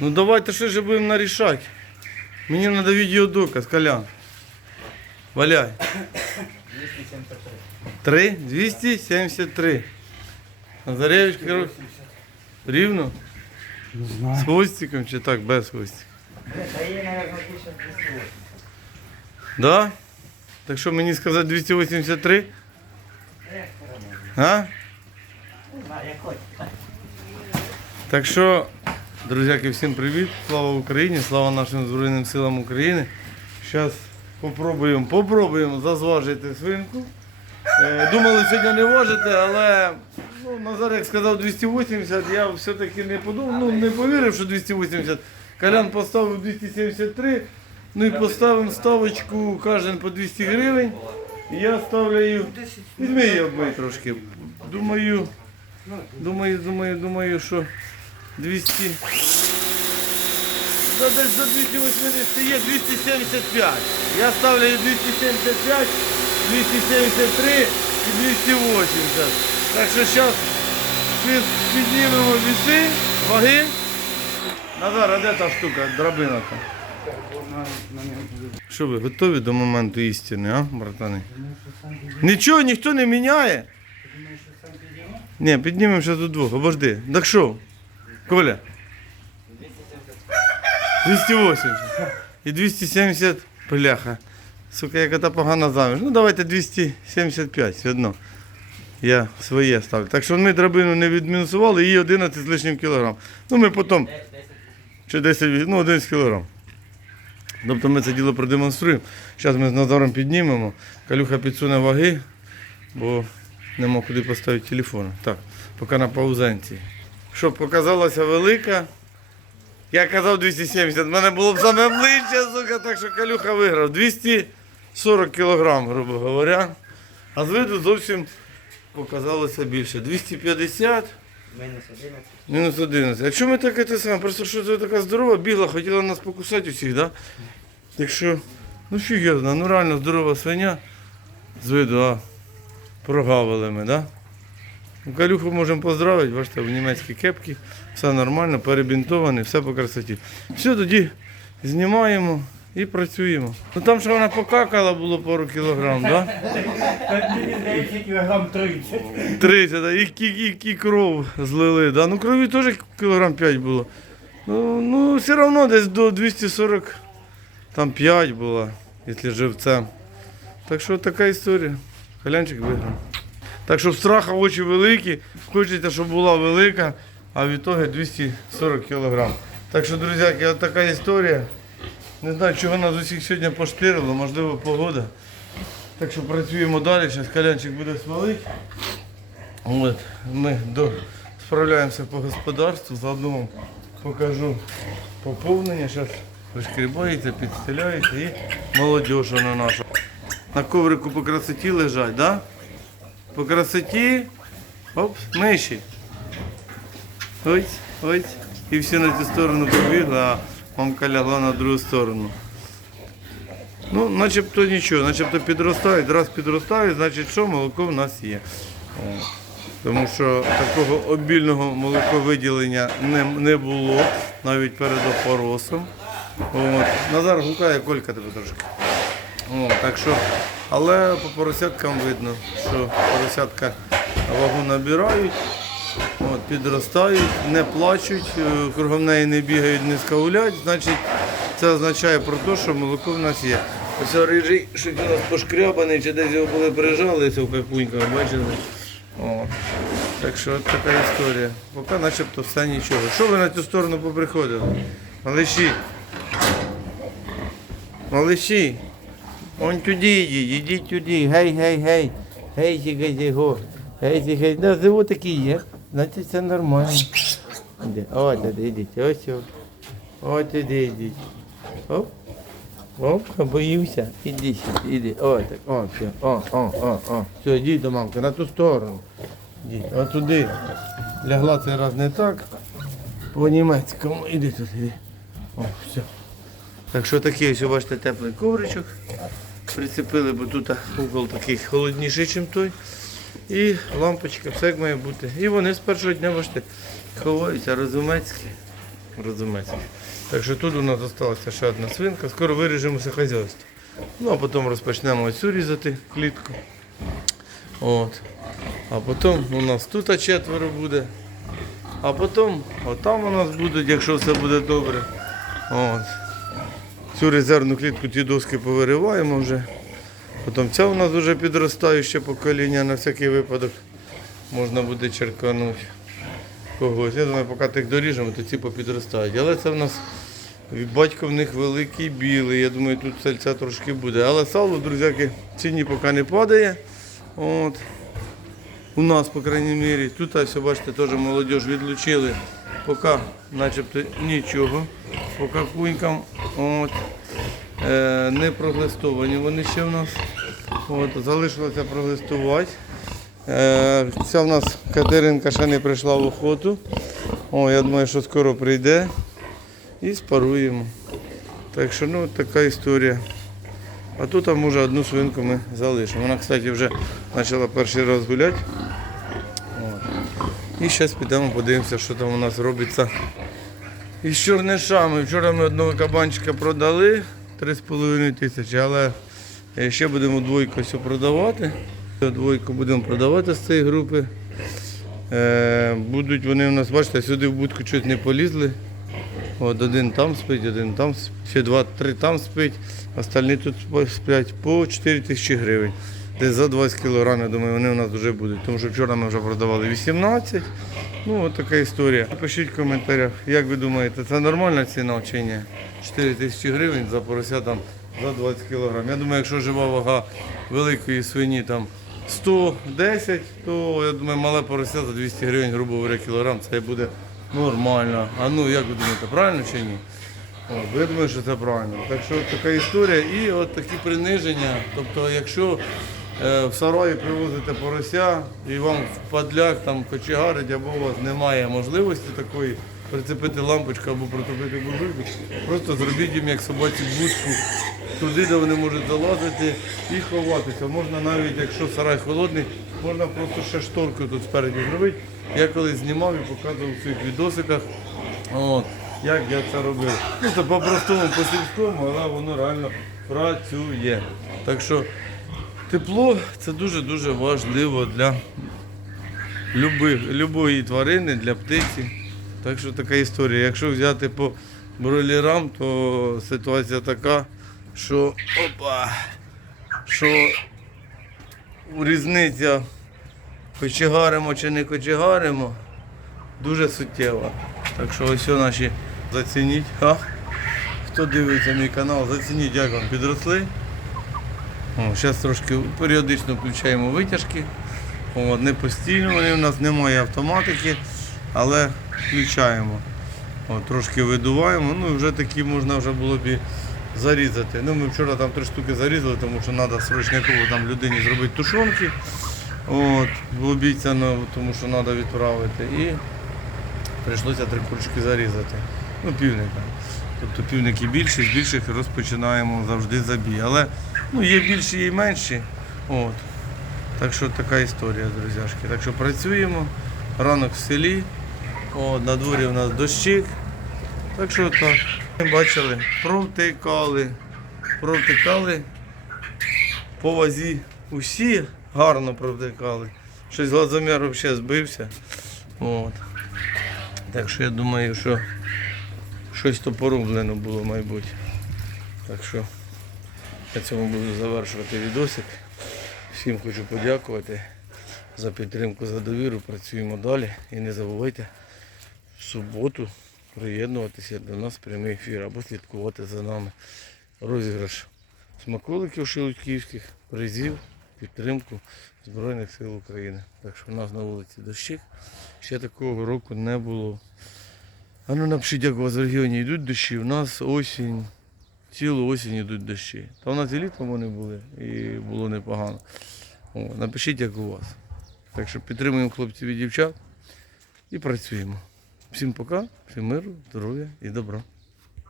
Ну давайте що ж будемо нарішати. Мені треба відеодоказ, Колян. Валяй. 273. 3? 273. Назаревич, короче, рівно? Не З знаю. хвостиком чи так, без хвостика? Та є, мабуть, 1208. Да? Так що мені сказати 283? А? Не знаю, як хоч. Так що, друзяки, всім привіт. Слава Україні, слава нашим Збройним силам України. Зараз попробуємо, попробуємо зазважити свинку. Е, Думали сьогодні не важити, але ну, Назар як сказав 280, я все-таки не подумав, ну не повірив, що 280. Колян поставив 273. Ну і поставимо ставочку кожен по 200 гривень. Я ставлю. Візьми її обмий трошки. Думаю, думаю, думаю, думаю, що 200. До 280 є 275. Я ставлю 275, 273 і 280. Так що зараз піднімемо віси, ваги. Назар, а де та штука, драбина там? Що ви готові до моменту істини, а, братани? Нічого ніхто не міняє. Ні, піднімемо ще до двох. Обожди. Так що? Коля? 280. І 270 бляха. Сука, яка та погана заміж. Ну давайте 275 все одно. Я своє ставлю. Так що ми драбину не відмінусували, її 11 з лишнім кілограм. Ну ми потім. Чи 10, від- ну 11 кілограм. Тобто ми це діло продемонструємо. Зараз ми з Назаром піднімемо. Калюха підсуне ваги, бо нема куди поставити телефон. Так, поки на паузенці. Щоб показалася велика. Я казав 270, в мене було б саме обличчя, сука, так що Калюха виграв. 240 кілограм, грубо говоря. А з виду зовсім показалося більше. 250 Мінус 11. мінус 11. А чому ми так це саме? Просто що це така здорова, бігла, хотіла нас покусати усіх, да? Так що, ну фіг я знаю, ну реально здорова свиня. З виду, а прогавили ми, да? Калюху можемо поздравити, бачите, в німецькій кепці, все нормально, перебінтований, все по красоті. Все, тоді знімаємо і працюємо. Ну там що вона покакала, було пару кілограм, так? Кілограм 30. 30, да, і, кров злили. Да? Ну крові теж кілограм 5 було. Ну, ну все одно десь до 240 там 5 було, якщо живцем. Так що така історія. Колянчик виграв. Так що страха очі великі, хочеться, щоб була велика, а в ітогі 240 кілограм. Так що, друзяки, от така історія. Не знаю, чого нас усіх сьогодні поштирило, можливо, погода. Так що працюємо далі, зараз колянчик буде свалити. От, ми до, справляємося по господарству, заодно вам покажу поповнення. Зараз пришкрібається, підстеляється і молодіж вона наша. На коврику по красоті лежать, да? По красоті. Оп, миші. Ось, ось. І всі на цю сторону побігли, а мамка лягла на другу сторону. Ну, начебто нічого, начебто підростають. Раз підростають, значить що, молоко в нас є. Тому що такого обільного молоковиділення не, не було навіть перед опоросом. От. Назар гукає, колька тебе трошки. О, так що, але по поросяткам видно, що поросятка вагу набирають, от, підростають, не плачуть, е, кругом неї не бігають, не скаулять, значить це означає про те, що молоко в нас є. Ось рижий, що у нас пошкрябаний, чи десь його були прижали, це в какуньках, бачили. О. Так що от така історія. Поки начебто все нічого. Що ви на цю сторону поприходили? Малиші. Малиші. Он туди йдіть, ідіть туди. Гей, гей, гей. Гей, гей, гей, го. Гей, гей, гей. Да, живот такий є. Значить це нормально. Іди. От, іди, ідіть. Ось, ось. От іди. Оп. Оп, боюся. Іди сюди, іди. О, так. О, все. О, о, о, о. Все, йди до мамки, на ту сторону. Іди. От туди. Лягла цей раз не так. По-німецькому. Іди тут, іди. О, все. Так що такий ось, бачите, теплий ковричок. Прицепили, бо тут угол такий холодніший, ніж той. І лампочка, все як має бути. І вони з першого дня, бачите, ховаються розумецькі. розумець. Так що тут у нас залишилася ще одна свинка, скоро виріжемося хазяйство. Ну а потім розпочнемо оцю різати клітку. От. А потім у нас тут четверо буде. А потім отам у нас будуть, якщо все буде добре. От. Цю резервну клітку ті доски повириваємо вже. Потім ця у нас вже підростаюче покоління на всякий випадок. Можна буде черканути когось. Я думаю, поки тих доріжемо, то ці попідростають. Але це в нас батько в них великий білий. Я думаю, тут сальця трошки буде. Але сало, друзяки, ціні поки не падає. От. У нас, по крайній мірі, тут ось, бачите, теж молодіж відлучили. Поки начебто нічого. По какунькам от, е, не проглистовані вони ще в нас. От, залишилося проглистувати. Е, ця в нас Катеринка ще не прийшла в охоту. О, я думаю, що скоро прийде і спаруємо. Так що ну така історія. А тут а, може одну свинку ми залишимо. Вона, кстати, вже почала перший раз гуляти. І зараз підемо подивимося, що там у нас робиться із чорнишами. Вчора ми одного кабанчика продали 3,5 тисячі, але е, ще будемо двойку ось продавати. Двойку будемо продавати з цієї групи. Е, будуть вони у нас, бачите, сюди в будку чуть не полізли. От один там спить, один там спить, ще два-три там спить, остальні тут сплять по 4 тисячі гривень. Десь за 20 кілограмів, я думаю, вони у нас вже будуть. Тому що вчора ми вже продавали 18. Ну, от така історія. Пишіть в коментарях, як ви думаєте, це нормальна ціна чи ні? 4 тисячі гривень за порося там за 20 кілограм. Я думаю, якщо жива вага великої свині там 110, то я думаю, мале порося за 200 гривень, грубо говоря, кілограм, це буде нормально. А ну як ви думаєте, правильно чи ні? Я думаю, що це правильно. Так що така історія і от такі приниження. Тобто, якщо в сараї привозите порося і вам в падляк там кочегарить, або у вас немає можливості такої прицепити лампочку або протопити буржуйку, просто зробіть їм як собаці будку туди, де вони можуть залазити і ховатися. Можна навіть, якщо сарай холодний, можна просто ще шторку тут спереді зробити. Я колись знімав і показував в своїх відосиках. От, як я це робив. Ну це по-простому, по-сільському, але воно реально працює. Так що тепло це дуже-дуже важливо для любої тварини, для птиці. Так що така історія. Якщо взяти по бройлерам, то ситуація така, що опа, що різниця кочегаримо чи не кочегаримо, дуже суттєва. Так що ось наші зацініть. А? Хто дивиться мій канал, зацініть, як вам підросли. Зараз трошки періодично включаємо витяжки. О, не постійно, вони у нас немає автоматики, але включаємо. О, трошки видуваємо, ну вже такі можна вже було б зарізати. Ну, ми вчора там три штуки зарізали, тому що треба срочниково там людині зробити тушонки. От, обіцяно, тому що треба відправити. І прийшлося три курочки зарізати. Ну, півника. Тобто півники більші, з більших розпочинаємо завжди забій. Але ну, є більші, є менші. От. Так що така історія, друзяшки. Так що працюємо. Ранок в селі. О, на дворі у нас дощик. Так що так. Ми бачили, провтикали. Провтикали по вазі. Усі гарно провтикали. Щось глазомір взагалі збився. От. Так що я думаю, що щось то пороблено було, мабуть. Так що на цьому буду завершувати відосик. Всім хочу подякувати за підтримку, за довіру. Працюємо далі. І не забувайте в суботу приєднуватися до нас в прямий ефір або слідкувати за нами. Розіграш смаколиків шелудьківських, призів, підтримку Збройних сил України. Так що в нас на вулиці дощик. Ще такого року не було. А ну напишіть, як у вас в регіоні йдуть дощі. У нас осінь, цілу осінь йдуть дощі. Та у нас і літом вони були, і було непогано. О, напишіть, як у вас. Так що підтримуємо хлопців і дівчат і працюємо. Всім пока, всім миру, здоров'я і добра.